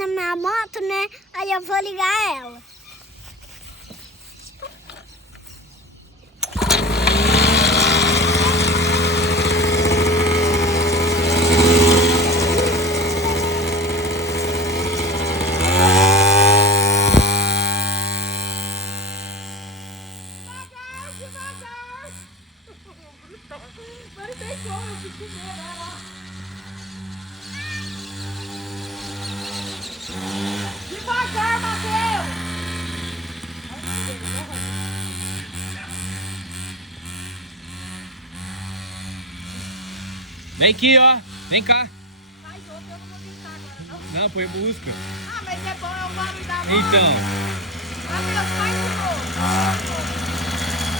na minha moto, né? Aí eu vou ligar ela. Mas tem como, eu fico com medo, olha lá. Devagar, Matheus! Vem aqui, ó. Vem cá. Faz outro, eu não vou gritar agora, não. Não, põe busca. Ah, mas é bom, é o barulho da moto. Então. Matheus, faz de novo.